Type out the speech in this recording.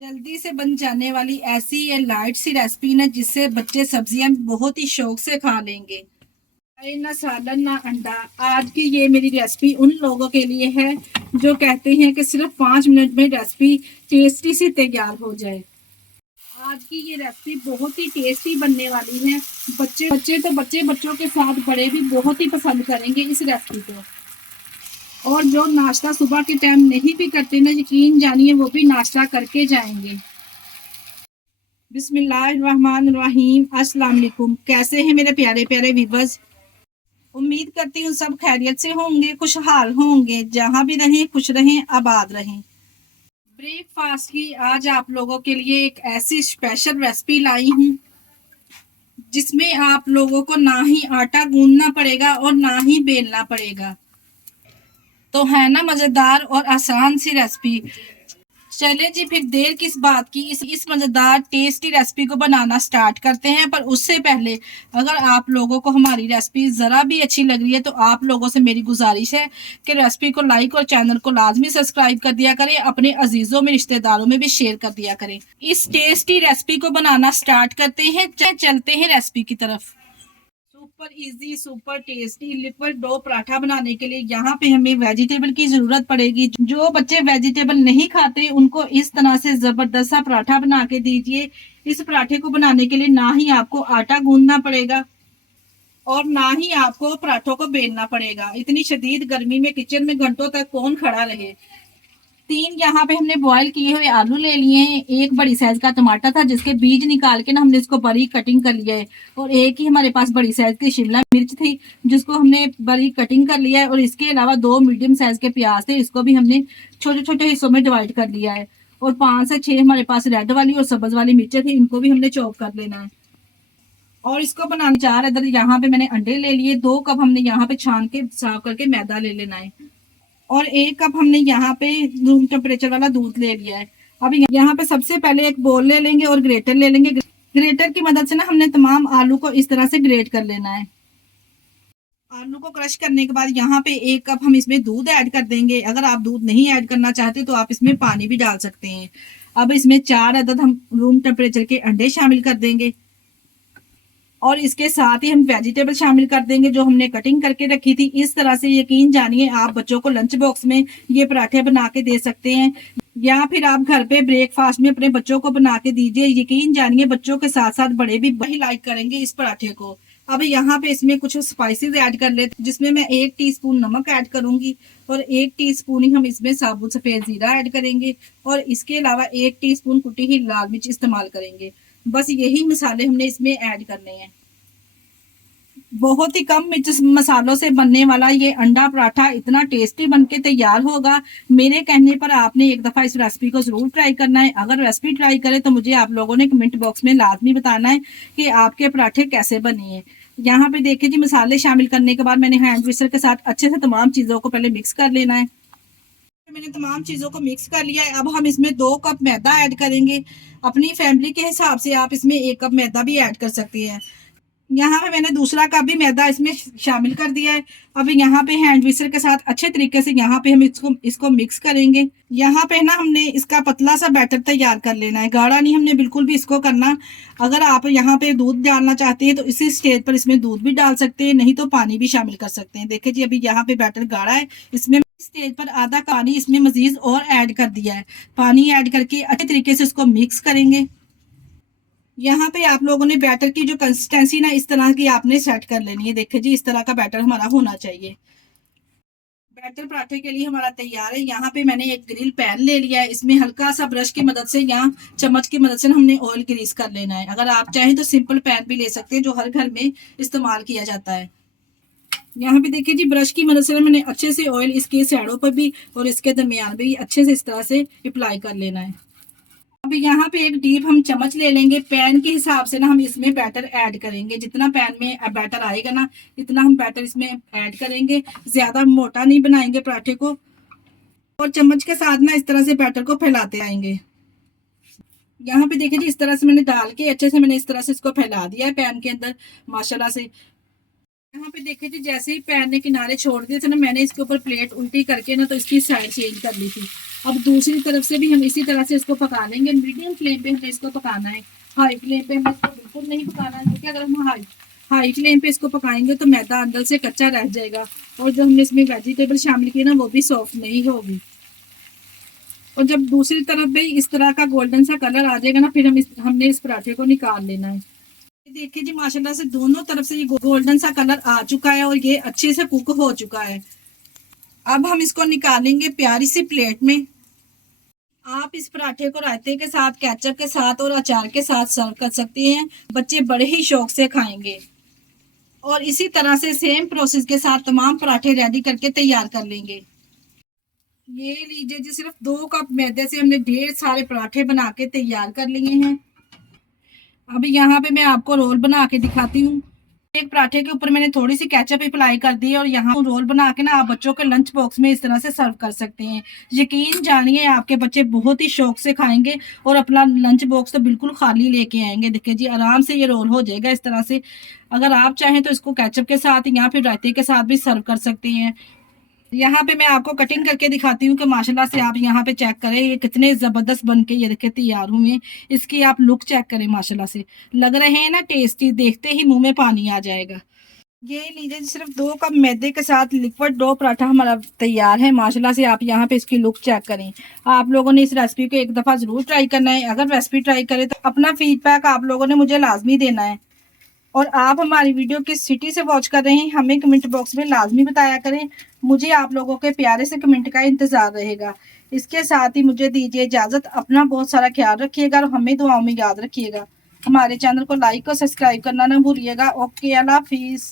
जल्दी से बन जाने वाली ऐसी ये लाइट सी रेसिपी ना जिससे बच्चे सब्जियां बहुत ही शौक से खा लेंगे। चाहे ना सालन ना अंडा। आज की ये मेरी रेसिपी उन लोगों के लिए है जो कहते हैं कि सिर्फ 5 मिनट में रेसिपी टेस्टी सी तैयार हो जाए। आज की ये रेसिपी बहुत ही टेस्टी बनने वाली है। बच्चे बच्चे तो बच्चों के साथ बड़े भी बहुत ही पसंद करेंगे इस रेसिपी को। और जो नाश्ता सुबह के टाइम नहीं भी करते ना, यकीन जानिए वो भी नाश्ता करके जाएंगे। बिस्मिल्लाहिर्रहमानिर्रहीम। अस्सलाम वालेकुम। कैसे हैं मेरे प्यारे प्यारे व्यूअर्स। उम्मीद करती हूँ सब खैरियत से होंगे, खुशहाल होंगे। जहाँ भी रहें खुश रहें, आबाद रहें। ब्रेकफास्ट की आज आप लोगों के लिए एक ऐसी स्पेशल रेसिपी लाई हूँ जिसमें आप लोगों को ना ही आटा गूंदना पड़ेगा और ना ही बेलना पड़ेगा। तो है ना मजेदार और आसान सी रेसिपी। चले जी, फिर देर किस बात की, इस मजेदार टेस्टी रेसिपी को बनाना स्टार्ट करते हैं। पर उससे पहले अगर आप लोगों को हमारी रेसिपी जरा भी अच्छी लग रही है तो आप लोगों से मेरी गुजारिश है कि रेसिपी को लाइक और चैनल को लाजमी सब्सक्राइब कर दिया करें। अपने अजीजों में, रिश्तेदारों में भी शेयर कर दिया करें। इस टेस्टी रेसिपी को बनाना स्टार्ट करते हैं। चलते हैं रेसिपी की तरफ। Super easy, super tasty liquid dough paratha बनाने के लिए यहाँ पे हमें वेजिटेबल की जरूरत पड़ेगी। जो बच्चे वेजिटेबल नहीं खाते उनको इस तरह से जबरदस्त सा पराठा बना के दीजिए। इस पराठे को बनाने के लिए ना ही आपको आटा गूंदना पड़ेगा और ना ही आपको पराठों को बेलना पड़ेगा। इतनी शदीद गर्मी में किचन में घंटों तक कौन खड़ा रहे। 3 यहाँ पे हमने बॉईल किए हुए आलू ले लिए हैं। एक बड़ी साइज का टमाटर था जिसके बीज निकाल के ना हमने इसको बारीक कटिंग कर लिया है। और एक ही हमारे पास बड़ी साइज की शिमला मिर्च थी जिसको हमने बारीक कटिंग कर लिया है। और इसके अलावा 2 मीडियम साइज के प्याज थे, इसको भी हमने छोटे छोटे हिस्सों में डिवाइड कर लिया है। और 5 से 6 हमारे पास रेड वाली और सब्ज वाली मिर्चें थी, इनको भी हमने चॉप कर लेना है। और इसको बनाने 4 इधर यहाँ पे मैंने अंडे ले लिए। 2 कप हमने यहाँ पे छान के साफ करके मैदा ले लेना है। और 1 कप हमने यहाँ पे रूम टेम्परेचर वाला दूध ले लिया है। अब यहाँ पे सबसे पहले एक बोल ले लेंगे और ग्रेटर ले लेंगे। ग्रेटर की मदद से ना हमने तमाम आलू को इस तरह से ग्रेट कर लेना है। आलू को क्रश करने के बाद यहाँ पे 1 कप हम इसमें दूध ऐड कर देंगे। अगर आप दूध नहीं ऐड करना चाहते तो आप इसमें पानी भी डाल सकते हैं। अब इसमें 4 अदद हम रूम टेम्परेचर के अंडे शामिल कर देंगे और इसके साथ ही हम वेजिटेबल शामिल कर देंगे जो हमने कटिंग करके रखी थी। इस तरह से यकीन जानिए आप बच्चों को लंच बॉक्स में ये पराठे बना के दे सकते हैं या फिर आप घर पे ब्रेकफास्ट में अपने बच्चों को बना के दीजिए। यकीन जानिए बच्चों के साथ साथ बड़े भी वही लाइक करेंगे इस पराठे को। अब यहाँ पे इसमें कुछ स्पाइसेस ऐड कर लेते, जिसमें मैं 1 टीस्पून नमक ऐड करूंगी और 1 टीस्पून ही हम इसमें साबुत सफेद जीरा ऐड करेंगे और इसके अलावा 1 टीस्पून कुटी हुई लाल मिर्च इस्तेमाल करेंगे। बस यही मसाले हमने इसमें ऐड करने हैं। बहुत ही कम मिर्च मसालों से बनने वाला ये अंडा पराठा इतना टेस्टी बनके तैयार होगा। मेरे कहने पर आपने एक दफा इस रेसिपी को जरूर ट्राई करना है। अगर रेसिपी ट्राई करें तो मुझे आप लोगों ने कमेंट बॉक्स में लाजमी बताना है कि आपके पराठे कैसे बने हैं। यहाँ पे देखिए जी, मसाले शामिल करने के बाद मैंने हैंड विस्कर के साथ अच्छे से तमाम चीजों को पहले मिक्स कर लेना है। मैंने तमाम चीजों को मिक्स कर लिया है। अब हम इसमें 2 कप मैदा ऐड करेंगे। अपनी फैमिली के हिसाब से आप इसमें 1 कप मैदा भी ऐड कर सकते हैं। यहाँ पे मैंने दूसरा कप भी मैदा इसमें शामिल कर दिया है। अब यहाँ पे हैंड विस्कर के साथ अच्छे तरीके से यहाँ पे हम इसको मिक्स करेंगे। यहाँ पे ना हमने इसका पतला सा बैटर तैयार कर लेना है, गाढ़ा नहीं हमने बिल्कुल भी इसको करना। अगर आप यहाँ पे दूध डालना चाहते हैं तो इसी स्टेज पर इसमें दूध भी डाल सकते हैं, नहीं तो पानी भी शामिल कर सकते हैं। देखिए जी, अभी यहाँ पे बैटर गाढ़ा है। इसमें स्टेज पर आधा पानी इसमें मजीद और ऐड कर दिया है। पानी ऐड करके अच्छे तरीके से इसको मिक्स करेंगे। यहाँ पे आप लोगों ने बैटर की जो कंसिस्टेंसी ना इस तरह की आपने सेट कर लेनी है। देखिए जी, इस तरह का बैटर हमारा होना चाहिए। बैटर पराठे के लिए हमारा तैयार है। यहाँ पे मैंने एक ग्रिल पैन ले लिया है। इसमें हल्का सा ब्रश की मदद से या चम्मच की मदद से हमने ऑयल ग्रीस कर लेना है। अगर आप चाहें तो सिंपल पैन भी ले सकते हैं जो हर घर में इस्तेमाल किया जाता है। यहाँ पे देखिए जी, ब्रश की मदद से मैंने अच्छे से ऑयल इसके सैडों पर भी और इसके दरमियान भी अच्छे से इस तरह से अप्लाई कर लेना है। अब यहाँ पे एक डीप हम चम्मच ले लेंगे। पैन के हिसाब से ना हम इसमें बैटर ऐड करेंगे। जितना पैन में बैटर आएगा ना इतना हम बैटर इसमें ऐड करेंगे। ज्यादा मोटा नहीं बनाएंगे पराठे को। और चम्मच के साथ ना इस तरह से बैटर को फैलाते आएंगे। यहाँ पे देखिए जी, इस तरह से मैंने डाल के अच्छे से मैंने इस तरह से इसको फैला दिया है पैन के अंदर माशाल्लाह से। यहाँ पे देखिए जी, जैसे ही पैन ने किनारे छोड़ दिए थे ना, मैंने इसके ऊपर प्लेट उल्टी करके ना तो इसकी साइड चेंज कर ली थी। अब दूसरी तरफ से भी हम इसी तरह से इसको पका लेंगे। मीडियम फ्लेम पे हमें इसको पकाना है, हाई फ्लेम पे हमें इसको बिल्कुल नहीं पकाना है, क्योंकि अगर हम हाई फ्लेम पे इसको पकाएंगे तो मैदा अंदर से कच्चा रह जाएगा और जो हमने इसमें वेजिटेबल शामिल की ना वो भी सॉफ्ट नहीं होगी। और जब दूसरी तरफ भी इस तरह का गोल्डन सा कलर आ जाएगा ना, फिर हमने इस पराठे को निकाल लेना है। देखिए जी, माशाल्लाह से दोनों तरफ से ये गोल्डन सा कलर आ चुका है और ये अच्छे से कुक हो चुका है। अब हम इसको निकालेंगे प्यारी सी प्लेट में। आप इस पराठे को रायते के साथ, केचप के साथ और अचार के साथ सर्व कर सकते हैं। बच्चे बड़े ही शौक से खाएंगे। और इसी तरह से सेम प्रोसेस के साथ तमाम पराठे रेडी करके तैयार कर लेंगे। ये लीजिए जी, सिर्फ 2 कप मैदे से हमने ढेर सारे पराठे बना के तैयार कर लिए हैं। अभी यहाँ पे मैं आपको रोल बना के दिखाती हूँ। एक पराठे के ऊपर मैंने थोड़ी सी केचप अप्लाई कर दी है और यहाँ रोल बना के ना आप बच्चों के लंच बॉक्स में इस तरह से सर्व कर सकते हैं। यकीन जानिए, आपके बच्चे बहुत ही शौक से खाएंगे और अपना लंच बॉक्स तो बिल्कुल खाली लेके आएंगे। देखिए जी, आराम से ये रोल हो जाएगा इस तरह से। अगर आप चाहें तो इसको केचप के साथ या फिर रायते के साथ भी सर्व कर सकते हैं। यहाँ पे मैं आपको कटिंग करके दिखाती हूँ कि माशाल्लाह से आप यहाँ पे चेक करें ये कितने जबरदस्त बन के ये देखिए तैयार हुए। इसकी आप लुक चेक करें, माशाल्लाह से लग रहे हैं ना टेस्टी, देखते ही मुंह में पानी आ जाएगा। ये लीजिए, सिर्फ 2 कप मैदे के साथ लिक्विड डो पराठा हमारा तैयार है। माशाल्लाह से आप यहाँ पे इसकी लुक चेक करें। आप लोगों ने इस रेसिपी को एक दफ़ा ज़रूर ट्राई करना है। अगर रेसिपी ट्राई करें तो अपना फीडबैक आप लोगों ने मुझे लाजमी देना है। और आप हमारी वीडियो किस सिटी से वॉच कर रहे हैं हमें कमेंट बॉक्स में लाजमी बताया करें। मुझे आप लोगों के प्यारे से कमेंट का इंतज़ार रहेगा। इसके साथ ही मुझे दीजिए इजाज़त। अपना बहुत सारा ख्याल रखिएगा और हमें दुआओं में याद रखिएगा। हमारे चैनल को लाइक और सब्सक्राइब करना ना भूलिएगा। ओके, अल्लाह हाफिज़।